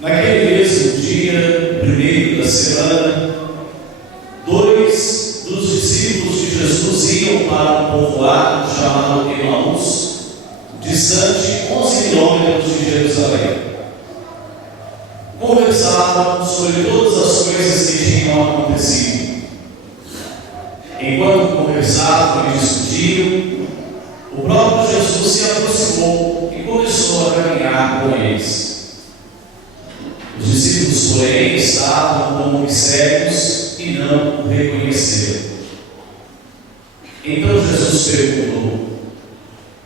Naquele mesmo dia, primeiro da semana, dois dos discípulos de Jesus iam para um povoado chamado Emaús, distante 11 quilômetros de Jerusalém. Conversavam sobre todas as coisas que tinham acontecido. Enquanto conversavam e discutiam, o próprio Jesus se aproximou e começou a caminhar com eles. Os discípulos, porém, estavam como que cegos e não o reconheceram. Então Jesus perguntou: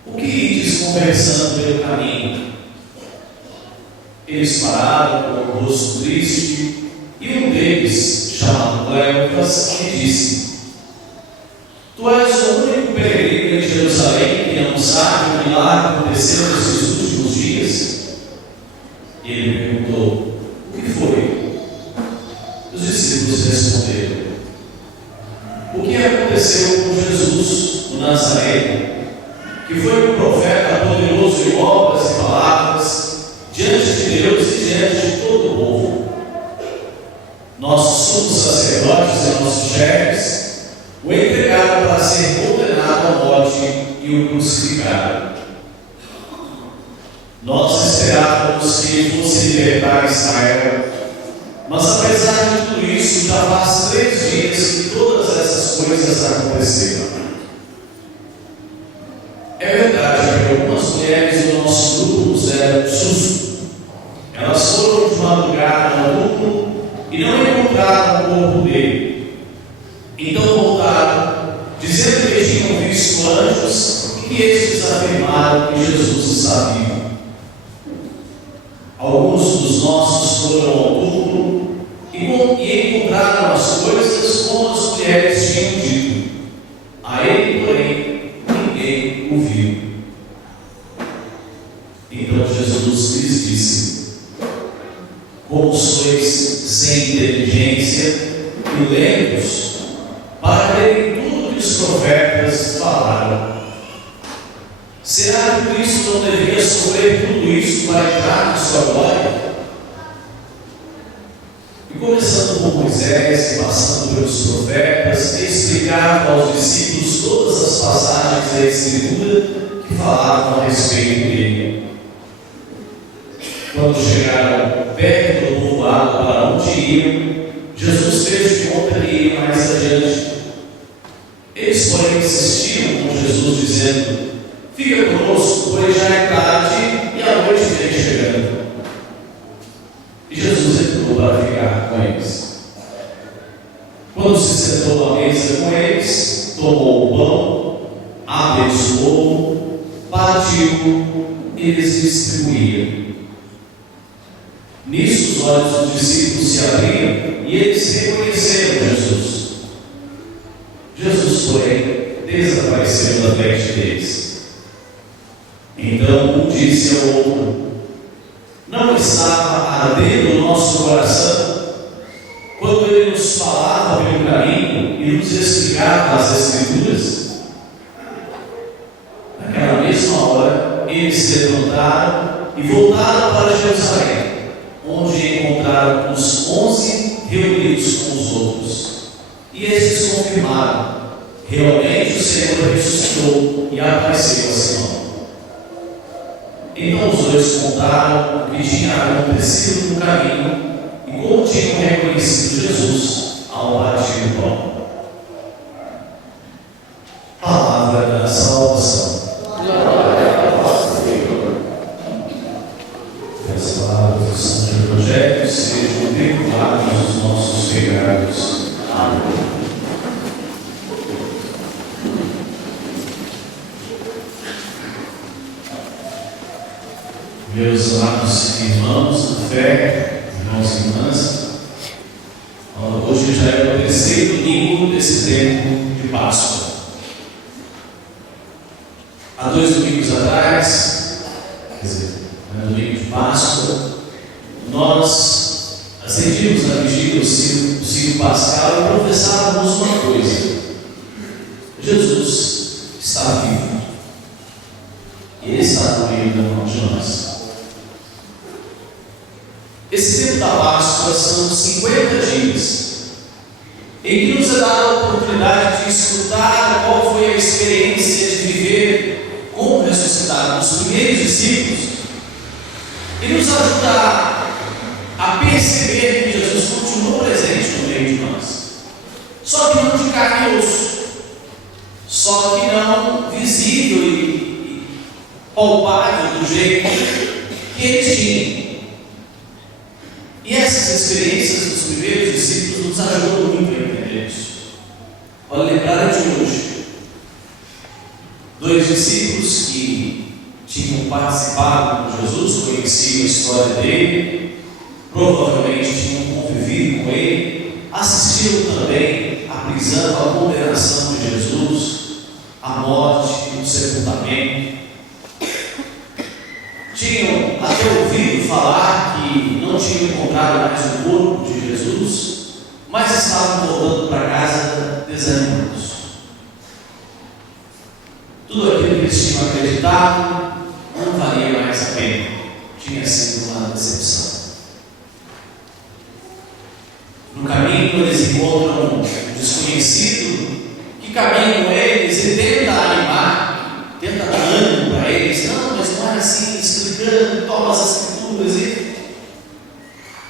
o que ides conversando pelo caminho? Eles pararam com o rosto triste, e um deles, chamado Cleopas, lhe disse: tu és o único peregrino em Jerusalém que não sabe o milagre aconteceu nesses últimos dias? E ele perguntou: o que foi? Os discípulos responderam: o que aconteceu com Jesus, o Nazareno, que foi um profeta poderoso em obras e palavras, diante de Deus e diante de todo o povo. Nossos sumos sacerdotes e nossos chefes o entregaram para ser condenado à morte e o crucificaram. Nós esperávamos que ele fosse libertar Israel, mas apesar de tudo isso, já faz 3 dias que todas essas coisas aconteceram. É verdade que algumas mulheres do nosso grupo nos deram um susto. Elas foram de madrugada ao túmulo e não encontraram o corpo dele. Então voltaram, dizendo que tinham visto anjos e que estes afirmaram que Jesus estava vivo. Alguns dos nossos foram ao túmulo e encontraram as coisas como as mulheres tinham dito. A ele, porém, ninguém o viu. Então Jesus lhes disse: como sois sem inteligência e lentos para crerem tudo que os profetas falaram. Será que Cristo não deveria sofrer tudo isso para entrar na sua glória? E começando por Moisés e passando pelos profetas, explicava aos discípulos todas as passagens da Escritura que falavam a respeito dele. Quando chegaram perto do povoado para onde iam, Jesus fez de conta que ia mais adiante. Eles, porém, insistiram com Jesus, dizendo: fica conosco, pois já é tarde e a noite vem chegando. E Jesus entrou para ficar com eles. Quando se sentou à mesa com eles, tomou o pão, abençoou, partiu e lhes distribuía. Nisso os olhos dos discípulos se abriram e eles reconheceram Jesus. Jesus, porém, desapareceu da frente deles. Então um disse ao outro: não estava ardendo o nosso coração quando ele nos falava pelo caminho e nos explicava as Escrituras? Naquela mesma hora eles se levantaram e voltaram para Jerusalém, onde encontraram os 11 reunidos com os outros. E estes confirmaram: realmente o Senhor ressuscitou e apareceu a Simão. Então os dois contaram o que tinha acontecido no caminho e como tinham reconhecido Jesus ao partir do pão. Palavra da salvação. Glória a vós, Senhor. Que as palavras do Santo Evangelho sejam perdoados os nossos pecados. Amém. Meus amados irmãos na fé, irmãos e irmãs, hoje já é o 3º domingo desse tempo de Páscoa. Há 2 domingos atrás, quer dizer, no domingo de Páscoa, nós acendíamos na vigília o sino pascal e professávamos uma coisa: Jesus está vivo e Ele está no meio de nós. Esse tempo da Páscoa são 50 dias em que nos é dada a oportunidade de escutar qual foi a experiência de viver com o ressuscitado dos primeiros discípulos, e nos ajuda a perceber que Jesus continuou presente no meio de nós, só que não de carne e osso, só que não visível e palpável do jeito que ele tinha. E essas experiências dos primeiros discípulos nos ajudam muito a entender isso. Olha, lembrar de hoje, 2 discípulos que tinham participado com Jesus, conheciam a história dele, provavelmente tinham convivido com ele, assistiram também à prisão, à condenação de Jesus, à morte e o sepultamento. Tinham até ouvido falar que não tinham encontrado mais o corpo de Jesus, mas estavam voltando para casa desanimados. Tudo aquilo que eles tinham acreditado não valia mais a pena, tinha sido uma decepção. No caminho eles encontram um desconhecido que caminha com eles e tenta animar, tenta dar ânimo para eles. Não, mas não é assim, explicando, toma as escrituras e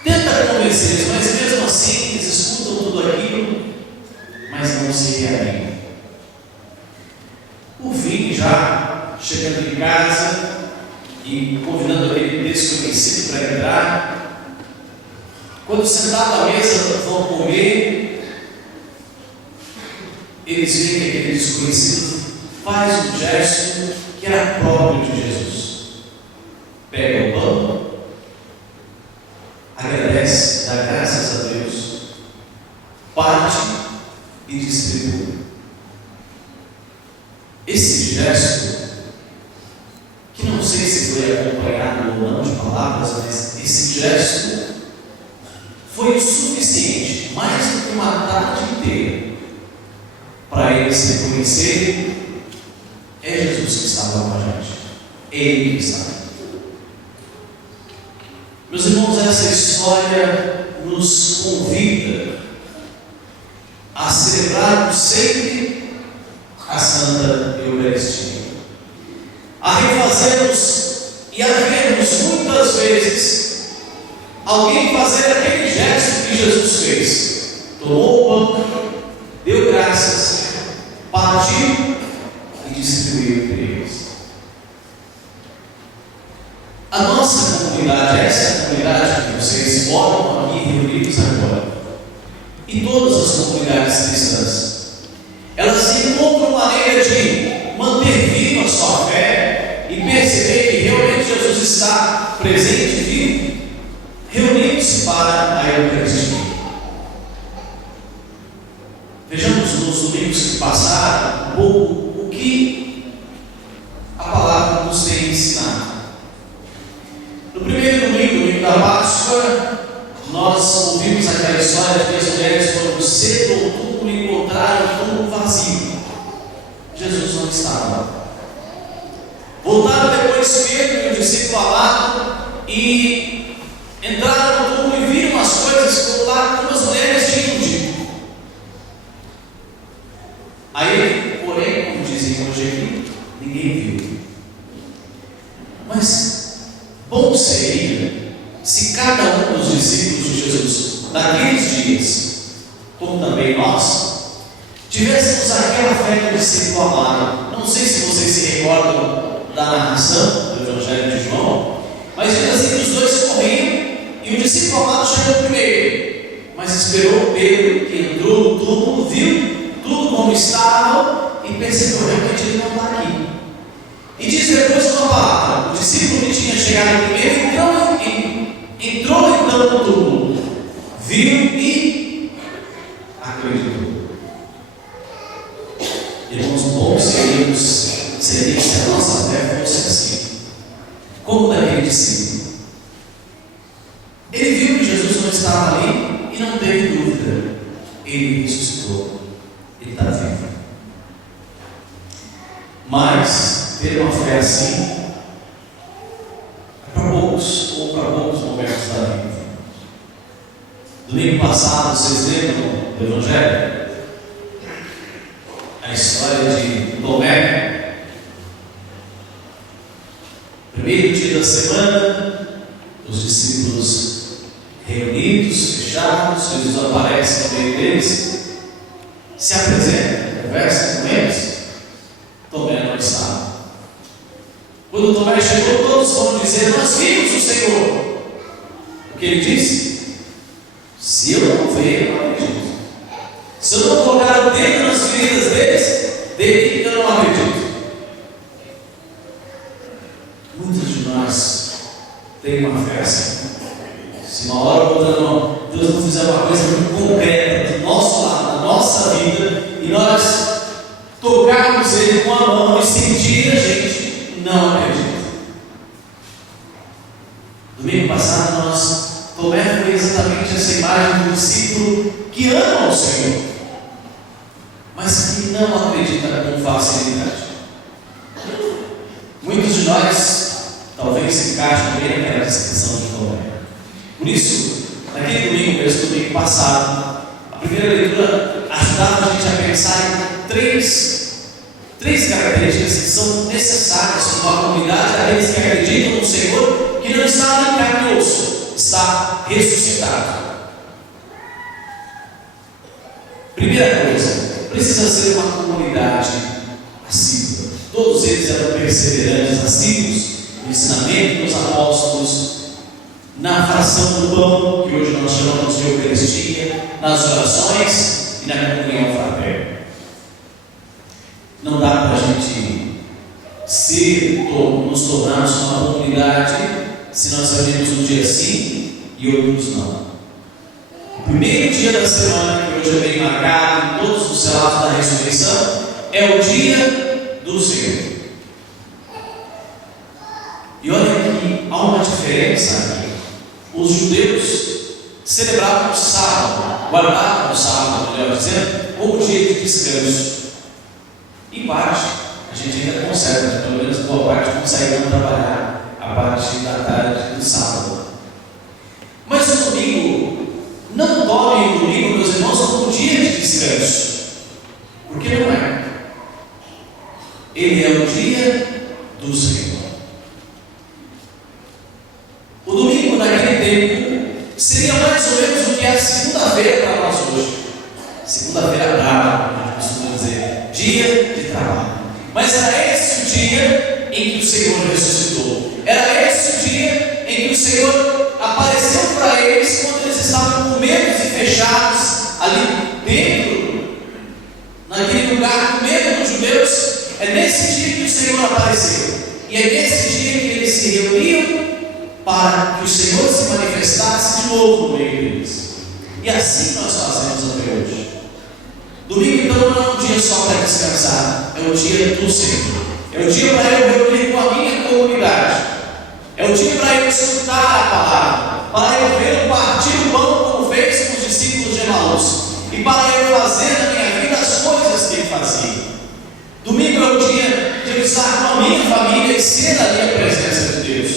tenta convencê-los, mas mesmo assim eles escutam tudo aquilo, mas não se reanimam. Por fim, já chegando em casa e convidando aquele desconhecido para entrar, quando sentado à mesa vão comer, eles veem que aquele desconhecido faz um gesto que era próprio de Jesus. Pega o pão, agradece, dá graças a Deus, parte e distribui. Esse gesto, que não sei se foi acompanhado ou não de palavras, mas esse gesto foi o suficiente, mais do que uma tarde inteira, para eles reconhecerem: é Jesus que estava com a gente, Ele que estava. Meus irmãos, essa história nos convida a celebrarmos sempre a Santa Eucaristia, a refazermos e a vermos muitas vezes alguém fazer aquele gesto que Jesus fez. Tomou o pão, deu graças, partiu e distribuiu entre eles. A nossa comunidade, essa comunidade que vocês moram aqui reunidos agora, e todas as comunidades cristãs, elas encontram maneira de manter viva a sua fé e perceber que realmente Jesus está presente e vivo, reunindo-se para a Eucaristia. Vejamos nos domingos que passaram um pouco o que a palavra nos tem ensinado. No primeiro domingo, domingo da Páscoa, nós ouvimos aquela história de que as mulheres foram cedo ao túmulo e encontraram o túmulo vazio. Jesus não estava lá. Voltaram depois Pedro e o discípulo amado e entraram no túmulo e viram as coisas lá como as mulheres tinham dito. Aí, porém, como dizem hoje aqui, ninguém viu. Mas bom seria se cada um dos discípulos de Jesus, naqueles dias, como também nós, tivéssemos aquela fé do discípulo amado. Não sei se vocês se recordam da narração do Evangelho de João, mas diz assim que os dois corriam e o discípulo amado chegou primeiro, mas esperou Pedro, que entrou no túmulo, viu tudo como estava e percebeu: realmente ele não está aqui. E diz depois uma palavra: o discípulo que tinha chegado primeiro entrou então no túmulo, viu e acreditou. Irmãos, bom seria se a nossa fé fosse assim, como daquele discípulo. Ele viu que Jesus não estava ali e não teve dúvida. Ele ressuscitou, ele está vivo. Mas ter uma fé assim é para poucos, ou para poucos momentos da vida. Domingo passado, vocês lembram do Evangelho? A história de Tomé. Primeiro dia da semana, os discípulos reunidos, fechados, Jesus aparece no meio deles, se apresenta, conversa com eles. Tomé não estava. Quando Tomé chegou, todos vão dizer: nós vimos o Senhor. O que ele disse? Se eu não ver, eu não acredito. Se eu não colocar o dedo nas feridas dele, eu não acredito. Muitos de nós têm uma fé assim. Se uma hora ou outra Deus não fizer uma coisa muito concreta do nosso lado, da nossa vida, e nós tocarmos Ele com a mão e sentir, a gente não acredita. Domingo passado Tomé foi exatamente essa imagem do discípulo que ama o Senhor, mas que não acredita com facilidade. Muitos de nós talvez se encaixem bem naquela descrição de Tomé. Por isso, naquele domingo, mesmo domingo passado, a primeira leitura ajudava a gente a pensar em três características que são necessárias para uma comunidade daqueles que acreditam no Senhor, que não está em carne e osso, está ressuscitado. Primeira coisa, precisa ser uma comunidade assídua. Todos eles eram perseverantes, assíduos no ensinamento dos apóstolos, na fração do pão, que hoje nós chamamos de Eucaristia, nas orações e na comunhão fraterna. Não dá para a gente nos tornarmos uma comunidade se nós reunimos um dia sim e outros não. O primeiro dia da semana, que hoje é bem marcado em todos os relatos da ressurreição, é o dia do Senhor. E olha que há uma diferença aqui. Os judeus celebravam o sábado, guardavam o sábado, melhor dizendo, como dia de descanso. Em parte, a gente ainda consegue, pelo menos boa parte, consegue não trabalhar a partir da tarde do sábado. Mas o domingo, não tomem o domingo, meus irmãos, como dia de descanso, porque não é. Ele é o dia do Senhor. O domingo, naquele tempo, seria mais ou menos o que é a segunda-feira para nós hoje. Segunda-feira brava, como a gente costuma dizer, dia de trabalho. Mas era esse o dia em que o Senhor ressuscitou. Era esse o dia em que o Senhor apareceu para eles quando eles estavam com medos e fechados ali dentro, naquele lugar, com medo dos judeus. É nesse dia que o Senhor apareceu. E é nesse dia que eles se reuniam para que o Senhor se manifestasse de novo no meio deles. E assim nós fazemos até hoje. Domingo então não é um dia só para descansar, é o dia do Senhor. É o dia para eu reunir com a minha comunidade. É o dia para eu escutar a palavra, para eu ver partir o pão como fez com os discípulos de Emaús, e para eu fazer na minha vida as coisas que ele fazia. Domingo é o dia de eu estar com a minha família e ser ali a presença de Deus.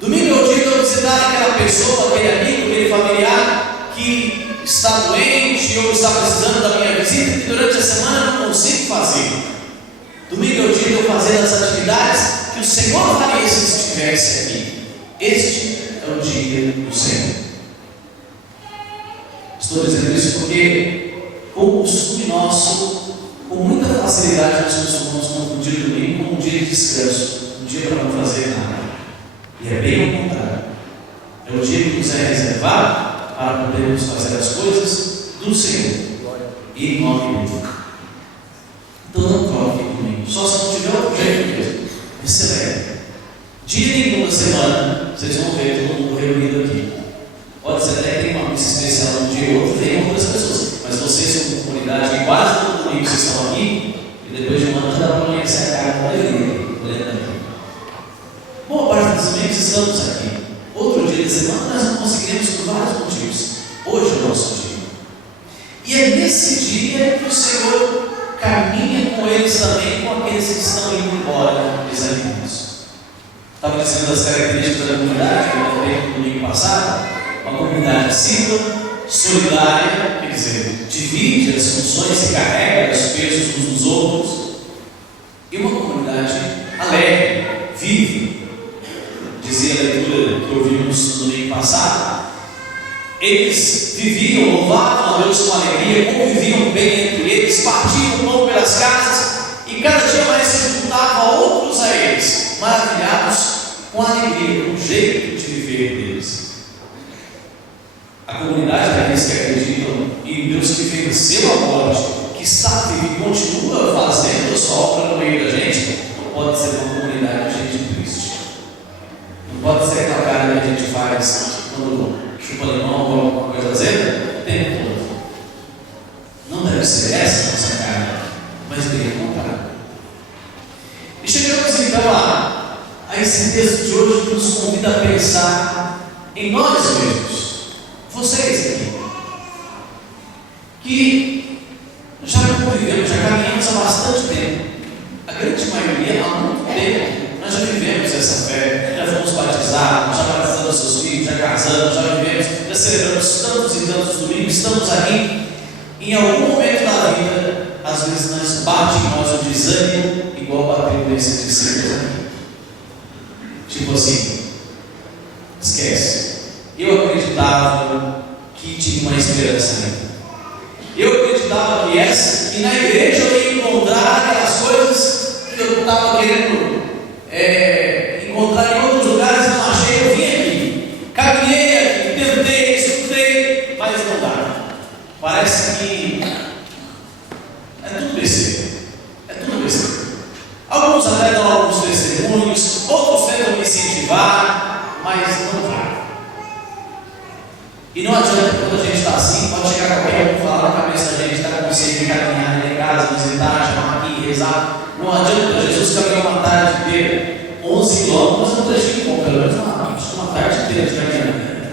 Domingo é o dia de eu visitar aquela pessoa, aquele amigo, aquele familiar que está doente ou está precisando da minha visita, que durante a semana eu não consigo fazer. Domingo é o dia de eu fazer as atividades que o Senhor faria se estivesse aqui. Este é o dia do Senhor. Estou dizendo isso porque, como costume nosso, com muita facilidade nós costumamos confundir o domingo com um dia de descanso, um dia para não fazer nada. E é bem o contrário. É o dia que nos é reservado para podermos fazer as coisas do Senhor e em nome dele. Então não troque o domingo, só se não tiver outro jeito mesmo. Excelente. Dia nenhum da semana, vocês vão ver todo mundo reunido aqui. Pode ser até que tem uma missa especial um dia ou outro, vem outras pessoas, mas vocês, como comunidade, quase todo domingo vocês estão aqui, e depois de um ano já dá para conhecer a cara da alegria, olhando aqui. Boa parte dos domingos estamos aqui. Outro dia de semana nós não conseguiremos por vários motivos. Hoje é o nosso dia. E é nesse dia que o Senhor caminha com eles também, com aqueles que estão indo embora desanimados. Estava dizendo das características da comunidade, que eu falei no domingo passado. Uma comunidade assídua, solidária, quer dizer, divide as funções e carrega os pesos uns dos outros, e uma comunidade alegre, viva. Dizia a leitura que ouvimos no domingo passado, eles viviam, louvavam a Deus com alegria, conviviam bem entre eles, partiam o pão pelas casas, e cada dia mais se juntavam outros a eles, maravilhados com a alegria, com o jeito de viver deles. A comunidade daqueles que acreditam em Deus que venceu a morte, que sabe e continua fazendo a sua obra no meio da gente, não pode ser uma comunidade de gente triste. Não pode ser aquela cara que a gente faz quando chupa limão ou alguma coisa azeda o tempo todo. Não deve ser essa a nossa cara, mas bem ao contrário. E chegamos então a esse texto de hoje que nos convida a pensar em nós mesmos. Vocês aqui, que já convivemos, já caminhamos há bastante tempo, a grande maioria há muito tempo, nós já vivemos essa fé, já fomos batizados, já batizamos seus filhos, já casamos, já vivemos, já celebramos tantos e tantos domingos, estamos aqui. Em algum momento da vida, às vezes nós bate em nós o desânimo, igual bateu nesses discípulos aqui. Tipo assim, esquece. Eu acreditava que tinha uma esperança ainda. Eu acreditava que na igreja eu ia encontrar aquelas coisas que eu estava querendo encontrar em outros lugares, não achei, eu vim aqui, caminhei aqui, tentei, estudei, mas não dá. Parece que é tudo besteira. É tudo besteira. Alguns até dão alguns testemunhos, outros tentam me incentivar, mas não vai. E não adianta, quando a gente está assim, pode chegar qualquer um falar na cabeça da gente, está conseguindo caminhar em casa, visitar, chamar aqui, rezar. Não adianta, Jesus caminhou uma tarde inteira, 11 quilômetros, não trechinho bom, pelo menos uma tarde inteira de caminhada.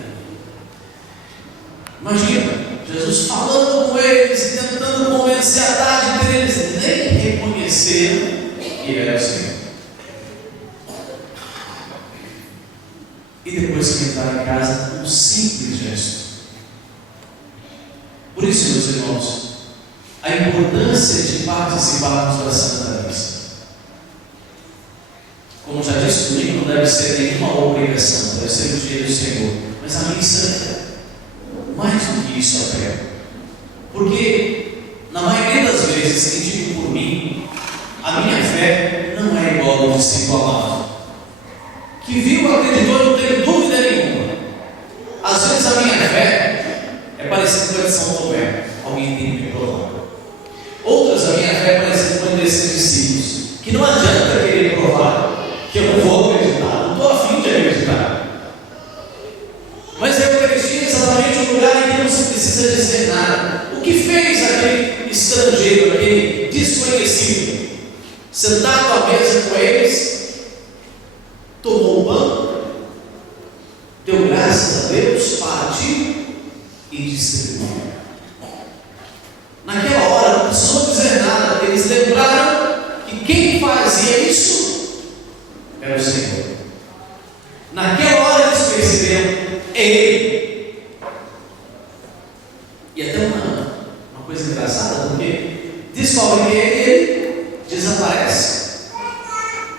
Imagina, Jesus falando com eles, tentando convencer a tarde inteira, eles nem reconheceram que ele era o Senhor. E depois que entraram em casa, um simples gesto. Por isso, meus irmãos, a importância de participarmos da Santa Missa. Como já disse, o domingo não deve ser nenhuma obrigação, deve ser o dia do Senhor. Mas a missa, mais do que isso até. Porque, na maioria das vezes, e digo por mim, a minha fé não é igual ao discípulo amado, que viu, acreditou, não tem dúvida nenhuma. Às vezes a minha fé é parecida com a de São Tomé, alguém tem que me provar. Outras, a minha fé é parecida com a desses discípulos, que não adianta querer provar, que eu não vou acreditar, não estou afim de acreditar. Mas a Eucaristia é exatamente o lugar em que não se precisa dizer nada. O que fez aquele estrangeiro, aquele desconhecido, sentado à mesa com eles, tomou o pão, deu graças a Deus, partiu e distribuiu. Naquela hora, não precisou dizer nada, eles lembraram que quem fazia isso era o Senhor. Naquela hora eles perceberam, Ele. E até uma coisa engraçada, porque descobrem que ele desaparece.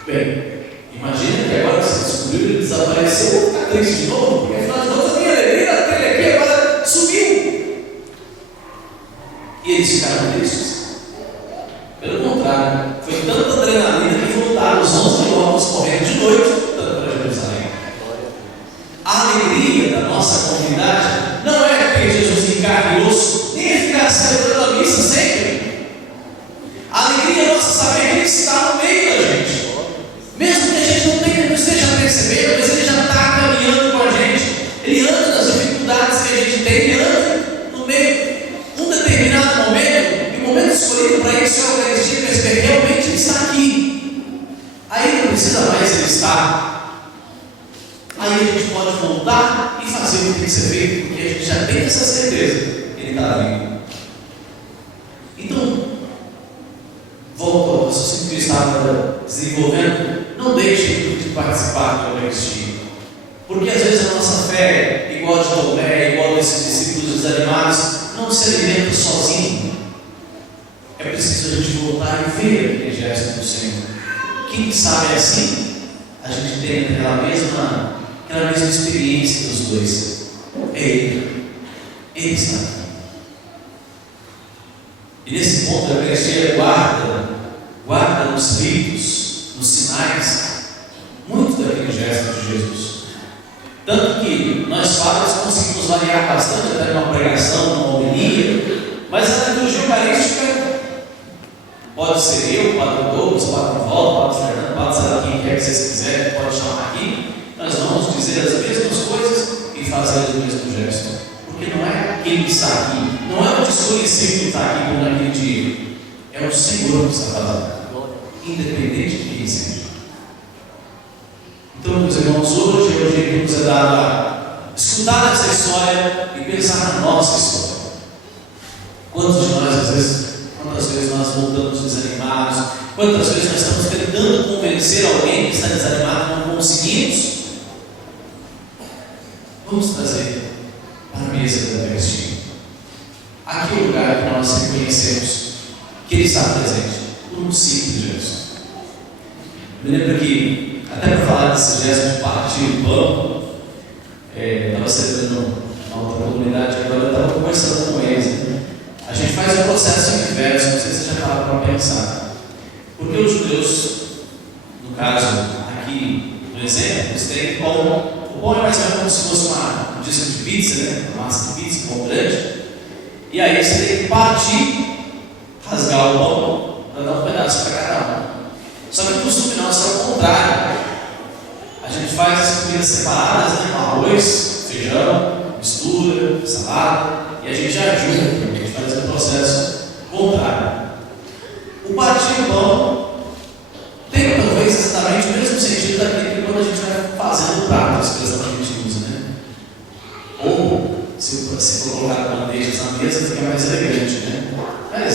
Bem, imagina que agora você descobriu que ele desapareceu, vou ficar triste de novo, porque afinal de contas a minha alegria era ter ele aqui, agora sumiu. E eles ficaram tristes. Pelo contrário, foi tanta adrenalina que voltaram os 11 quilômetros correndo de noite, voltando para Jerusalém. A alegria da nossa comunidade não é ter Jesus em carne e osso, nem é ficar celebrando a missa sempre. A alegria nossa saber que Ele está no meio da gente. Mesmo que a gente não esteja percebendo, mas Ele já está caminhando com a gente. Ele anda nas dificuldades que a gente tem, Ele anda no meio. Um determinado momento, e o momento escolhido para isso é a Eucaristia, perceber que realmente Ele está aqui. Aí não precisa mais Ele estar. Aí a gente pode voltar e fazer o que tem que ser feito, porque a gente já tem essa certeza que Ele está vivo. Então, volto ao raciocínio que eu estava desenvolvendo. Não deixe de participar da Eucaristia, porque às vezes a nossa fé, igual a de Tomé, igual a desses discípulos desanimados, quem sabe assim, a gente tem aquela mesma experiência dos dois. É Ele está aqui. E nesse ponto a igreja guarda nos ritos, nos sinais, muito daquele gesto de Jesus. Tanto que nós padres conseguimos variar bastante até numa pregação, numa homilia, mas a liturgia eucarística pode ser eu, o Padre Douglas, o Padre Volta, o Padre Fernando, o Padre Sara, quem quer que vocês quiserem, pode chamar aqui. Nós vamos dizer as mesmas coisas e fazer o mesmo gesto, porque não é quem está aqui, não é o desconhecido que está aqui como naquele dia, é o Senhor que está fazendo, independente de quem seja. Então, meus irmãos, hoje é o dia que nos é dado a escutar essa história e pensar na nossa história. Quantas vezes nós voltamos desanimados? Quantas vezes nós estamos tentando convencer alguém que está desanimado e não conseguimos? Vamos trazer para a mesa da Eucaristia. Aqui é o lugar que nós reconhecemos que Ele está presente, por um simples gesto. Me lembro que, até para falar desse gesto de partir o pão, estava celebrando uma outra comunidade, agora eu estava conversando com eles. A gente faz um processo inverso, não sei se você já pararam para pensar. Porque os judeus, no caso, aqui no exemplo, eles têm pão. O pão é mais ou menos como se fosse um disco de pizza, né? Uma massa de pizza, um pão grande. E aí você tem que partir, rasgar o pão, para dar um pedaço para cada um. Só que o costume nosso é o contrário. A gente faz as comidas separadas, né? Arroz, feijão, mistura, salada, e a gente ajuda. Faz o processo contrário. O partir o pão tem talvez exatamente o mesmo sentido daquele que quando a gente vai fazendo o prato, a expressão que a gente usa, né? Ou se for colocar bandejas na mesa, fica mais elegante, né? Mas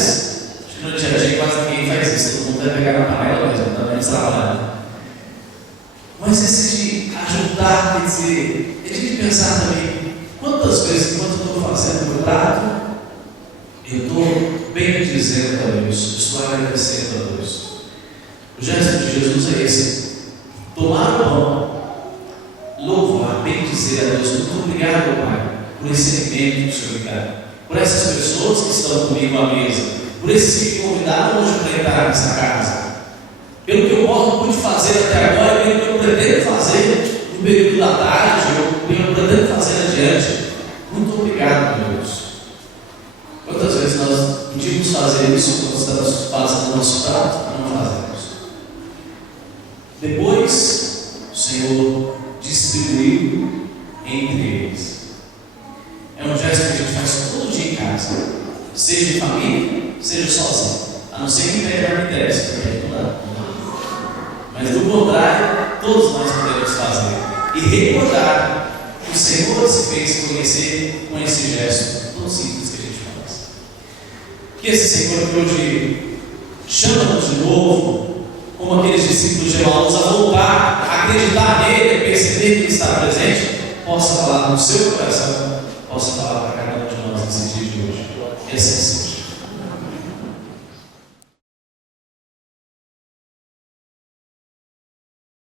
acho que no dia a dia quase ninguém faz isso, todo mundo vai pegar na panela mesmo, dá menos trabalho. Mas esse de ajudar, quer dizer, é de pensar também quantas vezes, enquanto eu estou fazendo o prato, eu estou bendizendo a Deus, estou agradecendo a Deus. O gesto de Jesus é esse: tomar o pão, louvar, bendizer a Deus. Muito obrigado, Pai, por esse alimento que o Senhor me dá, por essas pessoas que estão comigo à mesa, por esses que me convidaram hoje para entrar nessa casa, pelo que eu pude fazer até agora, pelo que eu pretendo fazer no período da tarde, pelo que eu pretendo fazer adiante. Muito obrigado, meu Deus. Quantas vezes nós podíamos fazer isso quando estamos fazendo o nosso prato e não fazemos? Depois, o Senhor distribuiu entre eles. É um gesto que a gente faz todo dia em casa, seja em família, seja sozinho, a não ser que tenha marmitex, porque aí não dá. Mas do contrário, todos nós podemos fazer e recordar que o Senhor se fez conhecer com esse gesto tão simples que a gente faz. Que esse Senhor que hoje chama-nos de novo, como aqueles discípulos de Emaús, a voltar, a acreditar nele, a perceber que ele está presente, possa falar no seu coração, possa falar para cada um de nós nesse dia de hoje. Que assim seja.